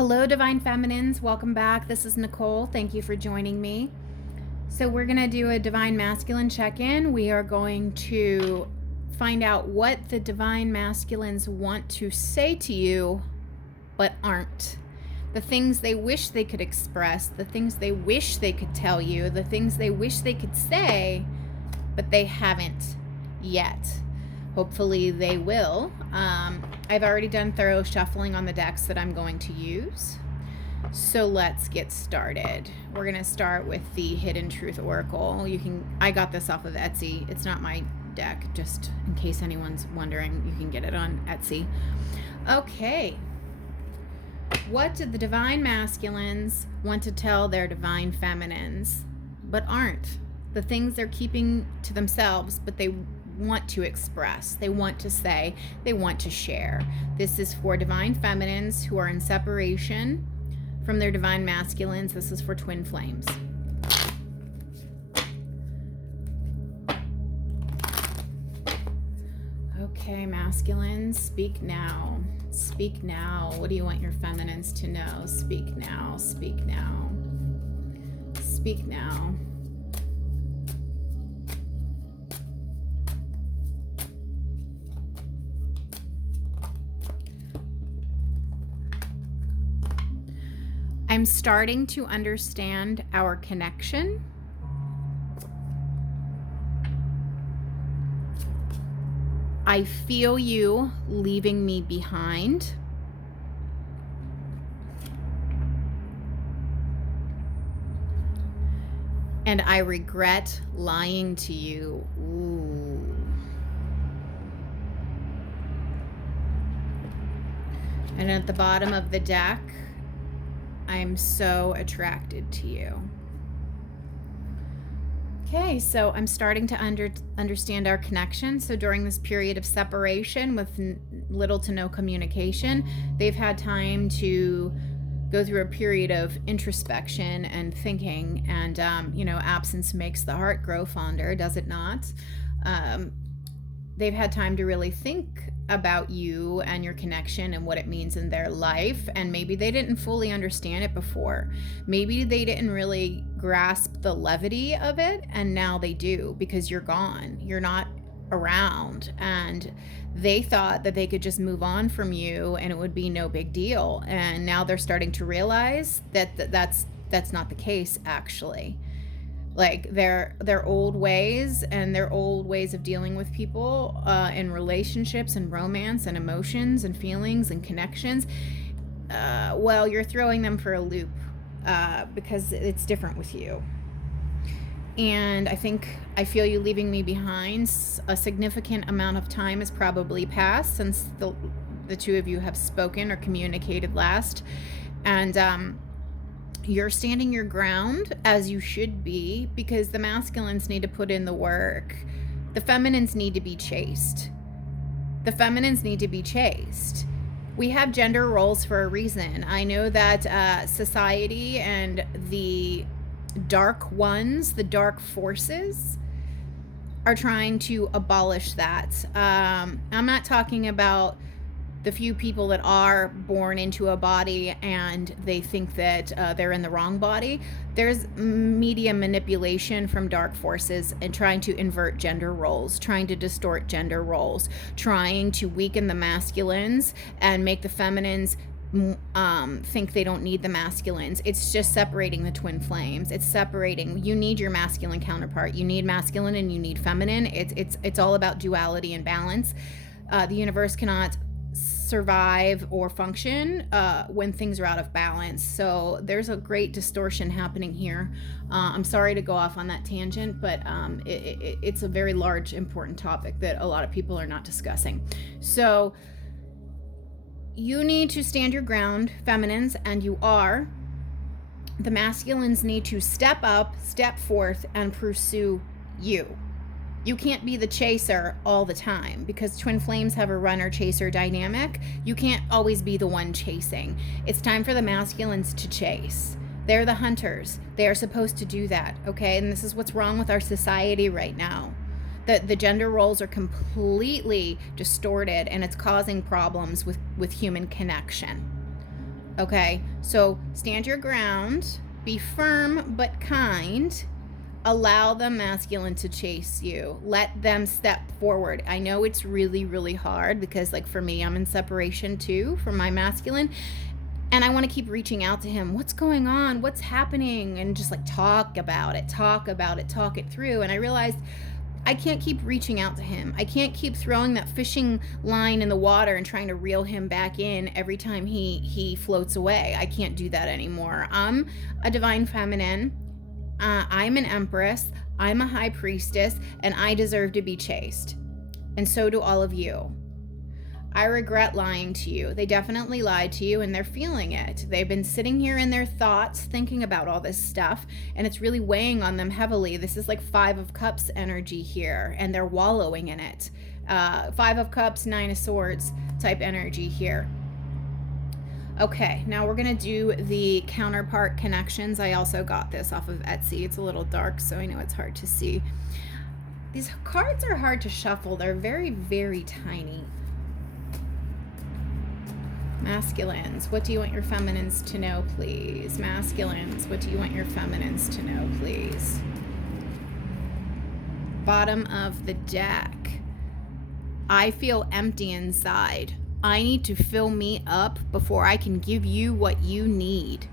Hello, Divine Feminines. Welcome back. This is Nicole. Thank you for joining me. So we're going to do a Divine Masculine check-in. We are going to find out what the Divine Masculines want to say to you, but aren't. The things they wish they could express, the things they wish they could tell you, the things they wish they could say, but they haven't yet. Hopefully they will. I've already done thorough shuffling on the decks that I'm going to use. So let's get started. We're going to start with the Hidden Truth Oracle. I got this off of Etsy. It's not my deck, just in case anyone's wondering. You can get it on Etsy. Okay. What did the Divine Masculines want to tell their Divine Feminines, but aren't? The things they're keeping to themselves, but they want to express, they want to say, they want to share. This is for Divine Feminines who are in separation from their Divine Masculines. This is for twin flames. Okay, masculines, speak now. Speak now. What do you want your feminines to know? Speak now. Speak now. Speak now. I'm starting to understand our connection. I feel you leaving me behind. And I regret lying to you. Ooh. And at the bottom of the deck, I'm so attracted to you. Okay, so I'm starting to understand our connection. So during this period of separation with little to no communication, they've had time to go through a period of introspection and thinking. And, absence makes the heart grow fonder, does it not? They've had time to really think about you and your connection and what it means in their life. And maybe they didn't fully understand it before. Maybe they didn't really grasp the levity of it. And now they do, because you're gone. You're not around. And they thought that they could just move on from you and it would be no big deal. And now they're starting to realize that that's not the case, actually. Like their old ways and their old ways of dealing with people in relationships and romance and emotions and feelings and connections, you're throwing them for a loop because it's different with you. And I feel you leaving me behind. A significant amount of time has probably passed since the two of you have spoken or communicated last. And you're standing your ground, as you should be, because the masculines need to put in the work. The feminines need to be chaste. The feminines need to be chaste. We have gender roles for a reason. I know that society and the dark ones, the dark forces, are trying to abolish that. I'm not talking about the few people that are born into a body and they think that they're in the wrong body. There's media manipulation from dark forces and trying to invert gender roles, trying to distort gender roles, trying to weaken the masculines and make the feminines think they don't need the masculines. It's just separating the twin flames. It's separating. You need your masculine counterpart. You need masculine and you need feminine. It's all about duality and balance. The universe cannot survive or function when things are out of balance. So there's a great distortion happening here. I'm sorry to go off on that tangent, but it's a very large, important topic that a lot of people are not discussing. So you need to stand your ground, feminines, and you are. The masculines need to step up, step forth, and pursue you. You can't be the chaser all the time because twin flames have a runner-chaser dynamic. You can't always be the one chasing. It's time for the masculines to chase. They're the hunters. They are supposed to do that, okay? And this is what's wrong with our society right now. The gender roles are completely distorted and it's causing problems with human connection. Okay, so stand your ground, be firm but kind. Allow the masculine to chase you. Let them step forward. I know it's really, really hard because, like, for me, I'm in separation too from my masculine. And I want to keep reaching out to him. What's going on? What's happening? And just like talk about it, talk it through. And I realized I can't keep reaching out to him. I can't keep throwing that fishing line in the water and trying to reel him back in every time he floats away. I can't do that anymore. I'm a divine feminine. I'm an empress. I'm a high priestess, and I deserve to be chased. And so do all of you. I regret lying to you. They definitely lied to you, and they're feeling it. They've been sitting here in their thoughts thinking about all this stuff, and it's really weighing on them heavily. This is like 5 of Cups energy here, and they're wallowing in it. 5 of Cups, 9 of Swords type energy here. Okay, now we're going to do the counterpart connections. I also got this off of Etsy. It's a little dark, so I know it's hard to see. These cards are hard to shuffle. They're very, very tiny. Masculines, what do you want your feminines to know, please? Masculines, what do you want your feminines to know, please? Bottom of the deck. I feel empty inside. I need to fill me up before I can give you what you need.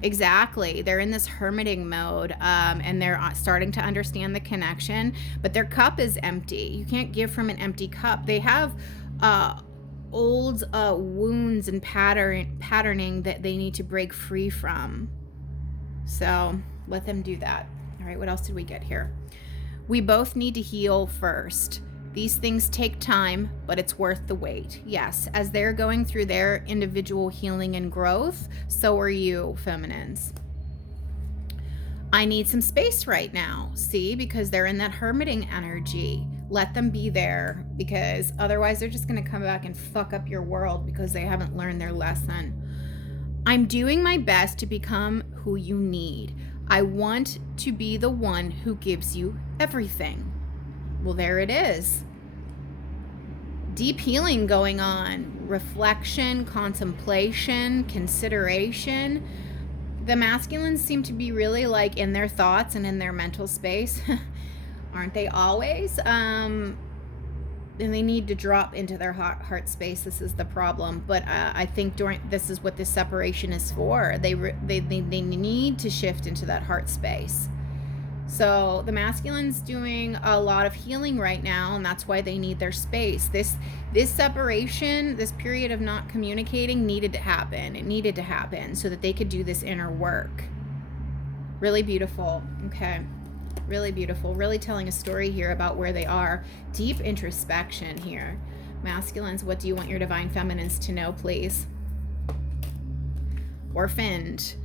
Exactly. They're in this hermiting mode, and they're starting to understand the connection, but their cup is empty. You can't give from an empty cup. They have old wounds and patterning that they need to break free from. So let them do that. All right, what else did we get here? We both need to heal first. These things take time, but it's worth the wait. Yes, as they're going through their individual healing and growth, so are you, feminines. I need some space right now, see, because they're in that hermiting energy. Let them be there, because otherwise they're just going to come back and fuck up your world because they haven't learned their lesson. I'm doing my best to become who you need. I want to be the one who gives you everything. Well, there it is. Deep healing going on. Reflection, contemplation, consideration. The masculines seem to be really like in their thoughts and in their mental space. Aren't they always? And they need to drop into their heart space. This is the problem. But I think this is what this separation is for. They need to shift into that heart space. So the masculine's doing a lot of healing right now, and that's why they need their space. This separation, this period of not communicating needed to happen. It needed to happen so that they could do this inner work. Really beautiful. Okay. Really beautiful. Really telling a story here about where they are. Deep introspection here. Masculines, what do you want your divine feminines to know, please? Orphaned.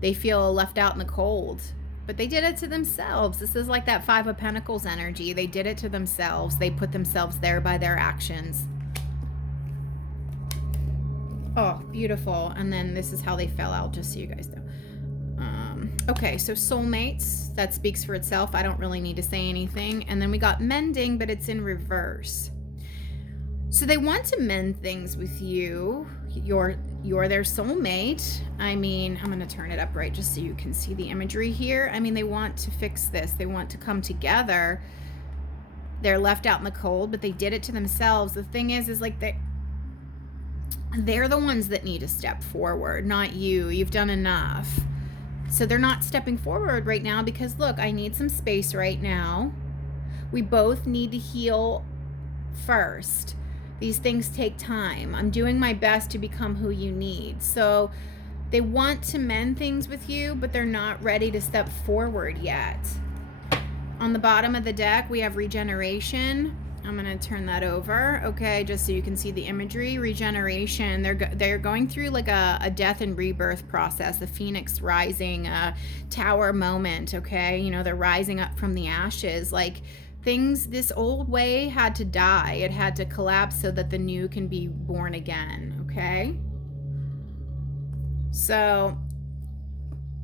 They feel left out in the cold. But they did it to themselves. This is like that 5 of Pentacles energy. They did it to themselves. They put themselves there by their actions. Oh, beautiful. And then this is how they fell out, just so you guys know. Okay, so soulmates. That speaks for itself. I don't really need to say anything. And then we got mending, but it's in reverse. So they want to mend things with you. You're their soulmate. I mean, I'm going to turn it up right just so you can see the imagery here. I mean, they want to fix this. They want to come together. They're left out in the cold, but they did it to themselves. The thing is like they're the ones that need to step forward, not you. You've done enough. So they're not stepping forward right now because, look, I need some space right now. We both need to heal first. These things take time. I'm doing my best to become who you need. So they want to mend things with you, but they're not ready to step forward yet. On the bottom of the deck, we have regeneration. I'm going to turn that over, okay, just so you can see the imagery. Regeneration, they're going through like a death and rebirth process, the phoenix rising, tower moment, okay? You know, they're rising up from the ashes. Like, things, this old way had to die. It had to collapse so that the new can be born again, okay? So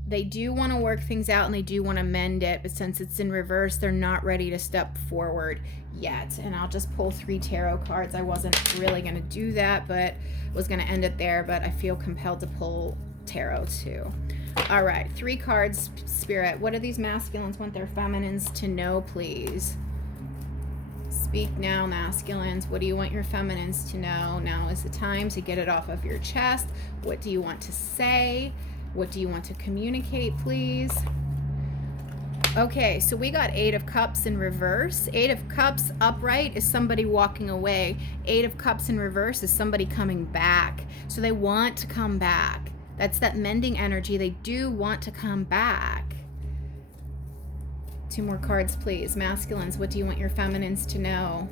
They do want to work things out and they do want to mend it, but since it's in reverse, they're not ready to step forward yet. And I'll just pull 3 tarot cards. I wasn't really going to do that, but was going to end it there, but I feel compelled to pull tarot too. All right, 3 cards, Spirit. What do these masculines want their feminines to know, please? Speak now, masculines. What do you want your feminines to know? Now is the time to get it off of your chest. What do you want to say? What do you want to communicate, please? Okay, so we got 8 of Cups in reverse. 8 of Cups upright is somebody walking away. 8 of Cups in reverse is somebody coming back. So they want to come back. That's that mending energy. They do want to come back. 2 more cards, please. Masculines, what do you want your feminines to know?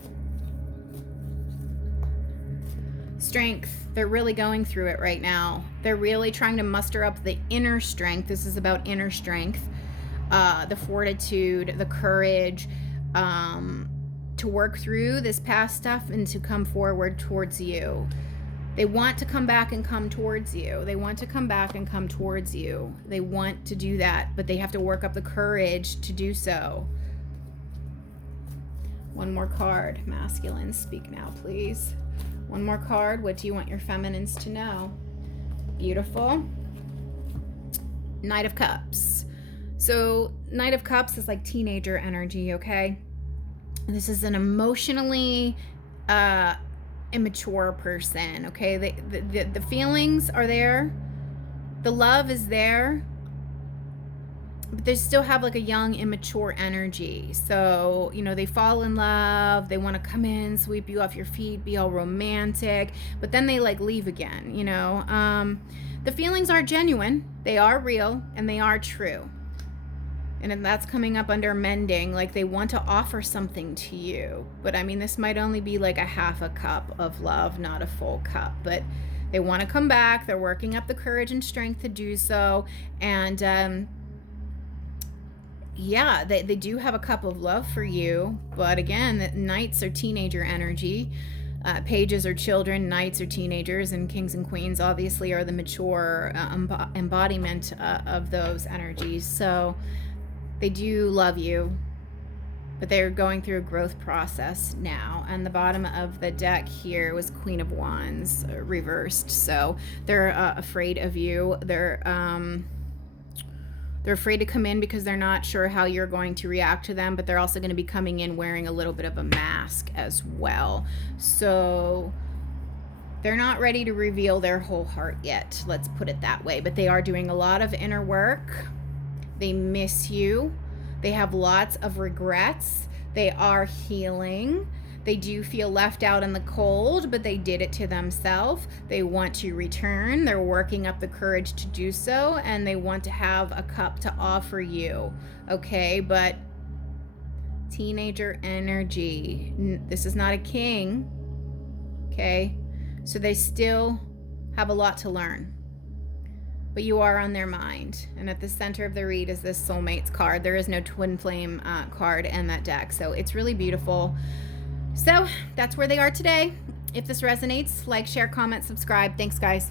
Strength. They're really going through it right now. They're really trying to muster up the inner strength. This is about inner strength, the fortitude, the courage, to work through this past stuff and to come forward towards you. They want to come back and come towards you. They want to come back and come towards you. They want to do that, but they have to work up the courage to do so. 1 more card. Masculines, speak now, please. 1 more card. What do you want your feminines to know? Beautiful. Knight of Cups. So Knight of Cups is like teenager energy, okay? This is an emotionally immature person, okay? The feelings are there. The love is there. But they still have like a young, immature energy. So, you know, they fall in love. They want to come in, sweep you off your feet, be all romantic. But then they like leave again, you know. The feelings are genuine. They are real and they are true. And that's coming up under mending. Like they want to offer something to you. But I mean, this might only be like a half a cup of love, not a full cup. But they want to come back. They're working up the courage and strength to do so. And, yeah, they do have a cup of love for you, but again, the Knights are teenager energy, Pages are children, Knights are teenagers, and Kings and Queens obviously are the mature embodiment of those energies. So they do love you, but they're going through a growth process now. And the bottom of the deck here was Queen of Wands reversed, so they're afraid of you. They're afraid to come in because they're not sure how you're going to react to them, but they're also going to be coming in wearing a little bit of a mask as well. So they're not ready to reveal their whole heart yet, let's put it that way. But they are doing a lot of inner work. They miss you. They have lots of regrets. They are healing. They do feel left out in the cold, but they did it to themselves. They want to return. They're working up the courage to do so, and they want to have a cup to offer you, okay? But teenager energy. This is not a king, okay? So they still have a lot to learn. But you are on their mind. And at the center of the read is this Soulmates card. There is no Twin Flame card in that deck, so it's really beautiful. So that's where they are today. If this resonates, like, share, comment, subscribe. Thanks, guys.